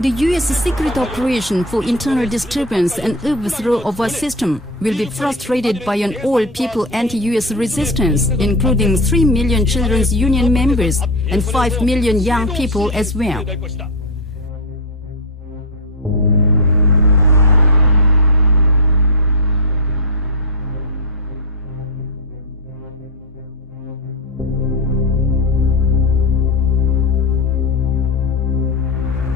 The U.S. secret operation for internal disturbance and overthrow of our system will be frustrated by an all-people anti-U.S. resistance, including 3 million children's union members and 5 million young people as well.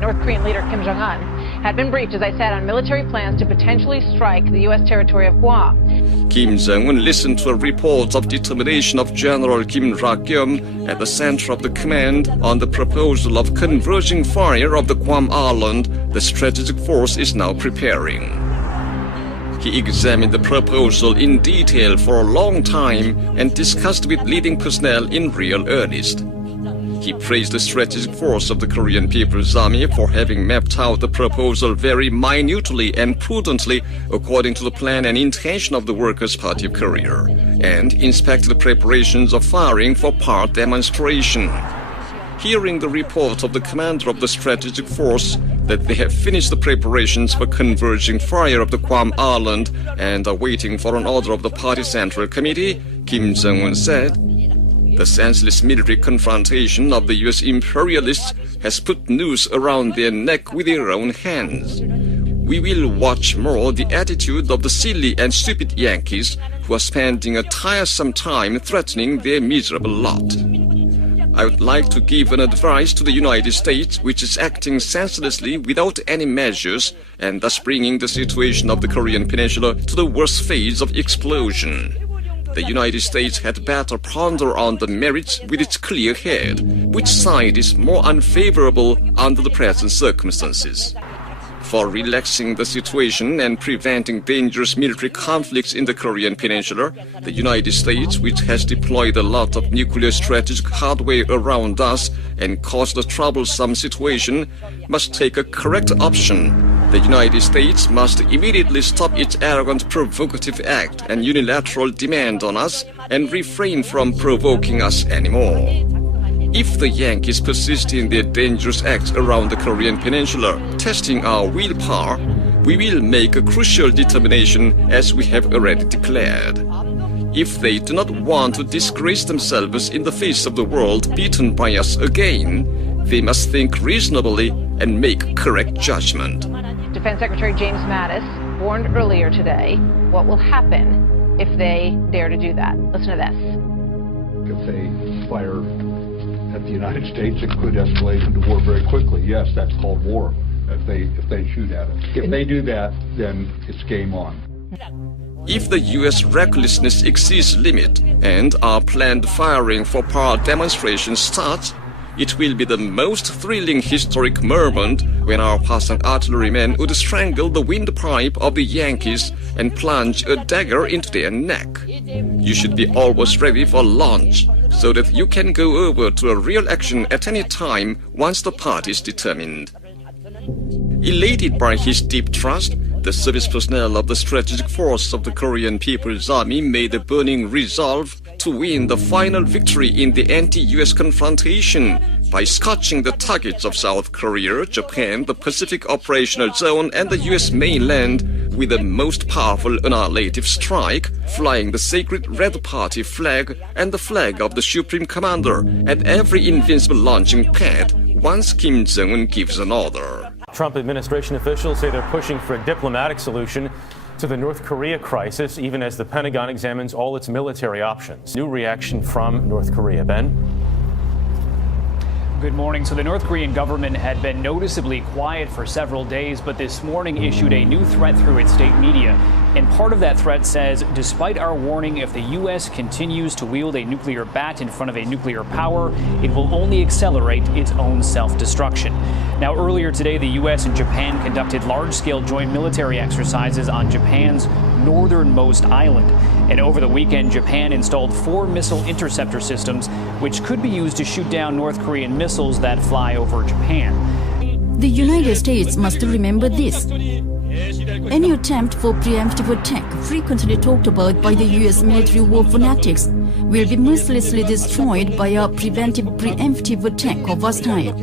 North Korean leader Kim Jong-un had been briefed, as I said, on military plans to potentially strike the U.S. territory of Guam. Kim Jong-un listened to a report of determination of General Kim Rakyum at the center of the command on the proposal of converging fire of the Guam Island the strategic force is now preparing. He examined the proposal in detail for a long time and discussed with leading personnel in real earnest. He praised the strategic force of the Korean People's Army for having mapped out the proposal very minutely and prudently according to the plan and intention of the Workers' Party of Korea, and inspected the preparations of firing for part demonstration. Hearing the report of the commander of the strategic force that they have finished the preparations for converging fire of the Guam Island and are waiting for an order of the party central committee, Kim Jong-un said, "The senseless military confrontation of the U.S. imperialists has put noose around their neck with their own hands. We will watch more the attitude of the silly and stupid Yankees who are spending a tiresome time threatening their miserable lot. I would like to give an advice to the United States, which is acting senselessly without any measures and thus bringing the situation of the Korean Peninsula to the worst phase of explosion. The United States had better ponder on the merits with its clear head. Which side is more unfavorable under the present circumstances? For relaxing the situation and preventing dangerous military conflicts in the Korean Peninsula, the United States, which has deployed a lot of nuclear strategic hardware around us and caused a troublesome situation, must take a correct option. The United States must immediately stop its arrogant provocative act and unilateral demand on us and refrain from provoking us anymore. If the Yankees persist in their dangerous acts around the Korean Peninsula, testing our willpower, we will make a crucial determination as we have already declared. If they do not want to disgrace themselves in the face of the world beaten by us again, they must think reasonably and make correct judgment." Defense Secretary James Mattis warned earlier today what will happen if they dare to do that. Listen to this. If they fire at the United States, it could escalate into war very quickly. Yes, that's called war, if they shoot at it. If they do that, then it's game on. If the U.S. recklessness exceeds limit and our planned firing for power demonstration starts, it will be the most thrilling historic moment when our passing artillerymen would strangle the windpipe of the Yankees and plunge a dagger into their neck. You should be always ready for launch so that you can go over to a real action at any time once the party is determined. Elated by his deep trust, the service personnel of the strategic force of the Korean People's Army made a burning resolve to win the final victory in the anti-U.S. confrontation by scorching the targets of South Korea, Japan, the Pacific Operational Zone, and the U.S. mainland with the most powerful annihilative strike, flying the sacred Red Party flag and the flag of the Supreme Commander at every invincible launching pad once Kim Jong-un gives an order. Trump administration officials say they're pushing for a diplomatic solution to the North Korea crisis, even as the Pentagon examines all its military options. New reaction from North Korea. Ben? Good morning. So the North Korean government had been noticeably quiet for several days, but this morning issued a new threat through its state media. And part of that threat says, despite our warning, if the U.S. continues to wield a nuclear bat in front of a nuclear power, it will only accelerate its own self-destruction. Now, earlier today, the U.S. and Japan conducted large-scale joint military exercises on Japan's northernmost island. And over the weekend, Japan installed 4 missile interceptor systems, which could be used to shoot down North Korean missiles that fly over Japan. The United States must remember this. Any attempt for preemptive attack, frequently talked about by the U.S. military war fanatics, will be mercilessly destroyed by a preventive preemptive attack of our style.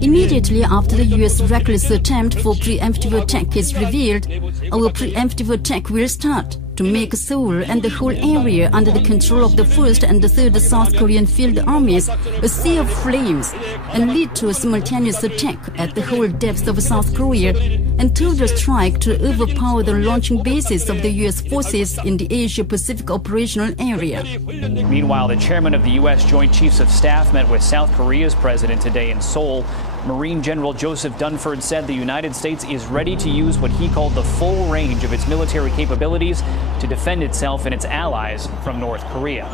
Immediately after the U.S. reckless attempt for preemptive attack is revealed, our preemptive attack will start to make Seoul and the whole area under the control of the 1st and the 3rd South Korean field armies a sea of flames and lead to a simultaneous attack at the whole depth of South Korea until the strike to overpower the launching bases of the U.S. forces in the Asia-Pacific operational area. Meanwhile, the chairman of the U.S. Joint Chiefs of Staff met with South Korea's president today in Seoul. Marine General Joseph Dunford said the United States is ready to use what he called the full range of its military capabilities to defend itself and its allies from North Korea.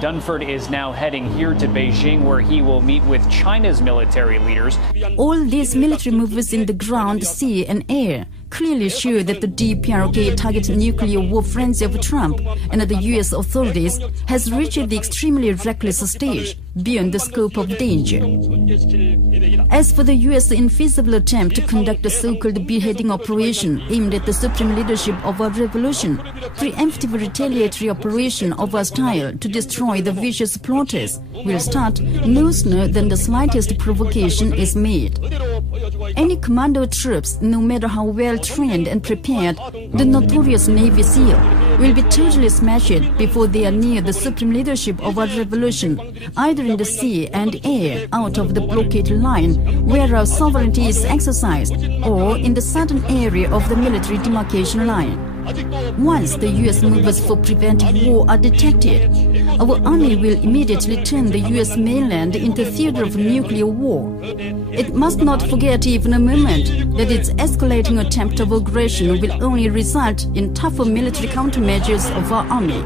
Dunford is now heading here to Beijing, where he will meet with China's military leaders. All these military moves in the ground, sea and air clearly show that the DPRK target nuclear war frenzy of Trump and the U.S. authorities has reached the extremely reckless stage beyond the scope of danger. As for the U.S. infeasible attempt to conduct a so-called beheading operation aimed at the supreme leadership of our revolution, preemptive retaliatory operation of our style to destroy the vicious plotters will start no sooner than the slightest provocation is made. Any commando troops, no matter how well trained and prepared, the notorious Navy SEAL, will be totally smashed before they are near the supreme leadership of our revolution, either in the sea and air out of the blockade line where our sovereignty is exercised, or in the southern area of the military demarcation line. Once the U.S. moves for preventive war are detected, our army will immediately turn the U.S. mainland into a theater of nuclear war. It must not forget even a moment that its escalating attempt of aggression will only result in tougher military countermeasures of our army.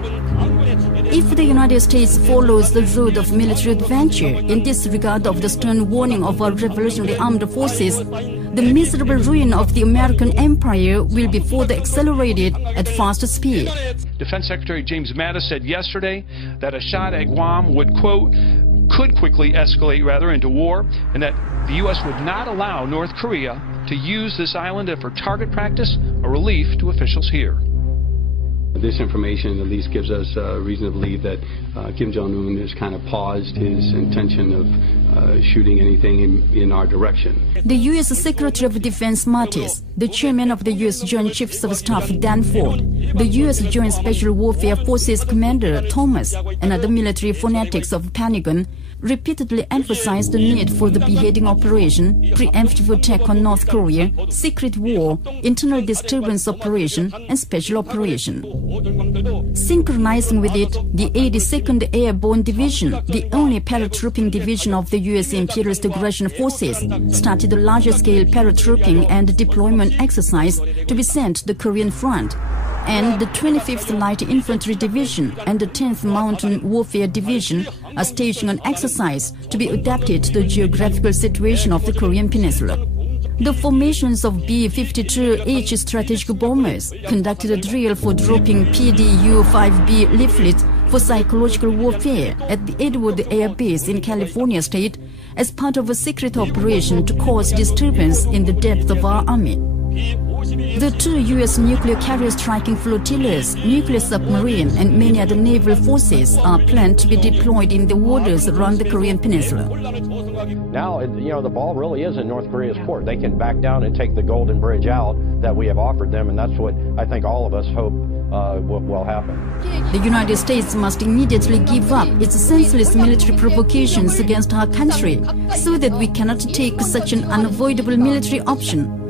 If the United States follows the road of military adventure in disregard of the stern warning of our revolutionary armed forces, the miserable ruin of the American empire will be further accelerated at fast speed. Defense Secretary James Mattis said yesterday that a shot at Guam would, quote, could quickly escalate into war, and that the U.S. would not allow North Korea to use this island for target practice or relief to officials here. This information at least gives us reason to believe that Kim Jong-un has kind of paused his intention of shooting anything in our direction. The U.S. Secretary of Defense Mattis, the chairman of the U.S. Joint Chiefs of Staff Danford, the U.S. Joint Special Warfare Forces Commander Thomas, and other military fanatics of Pentagon repeatedly emphasized the need for the beheading operation, preemptive attack on North Korea, secret war, internal disturbance operation, and special operation. Synchronizing with it, the 82nd Airborne Division, the only paratrooping division of the U.S. imperialist aggression forces, started a larger-scale paratrooping and deployment exercise to be sent to the Korean front. And the 25th Light Infantry Division and the 10th Mountain Warfare Division are staging an exercise to be adapted to the geographical situation of the Korean Peninsula. The formations of B-52H strategic bombers conducted a drill for dropping PDU-5B leaflets for psychological warfare at the Edward Air Base in California State as part of a secret operation to cause disturbance in the depth of our army. The 2 U.S. nuclear carrier striking flotillas, nuclear submarine, and many other naval forces are planned to be deployed in the waters around the Korean Peninsula. Now, the ball really is in North Korea's court. They can back down and take the Golden Bridge out that we have offered them, and that's what I think all of us hope will happen. The United States must immediately give up its senseless military provocations against our country so that we cannot take such an unavoidable military option.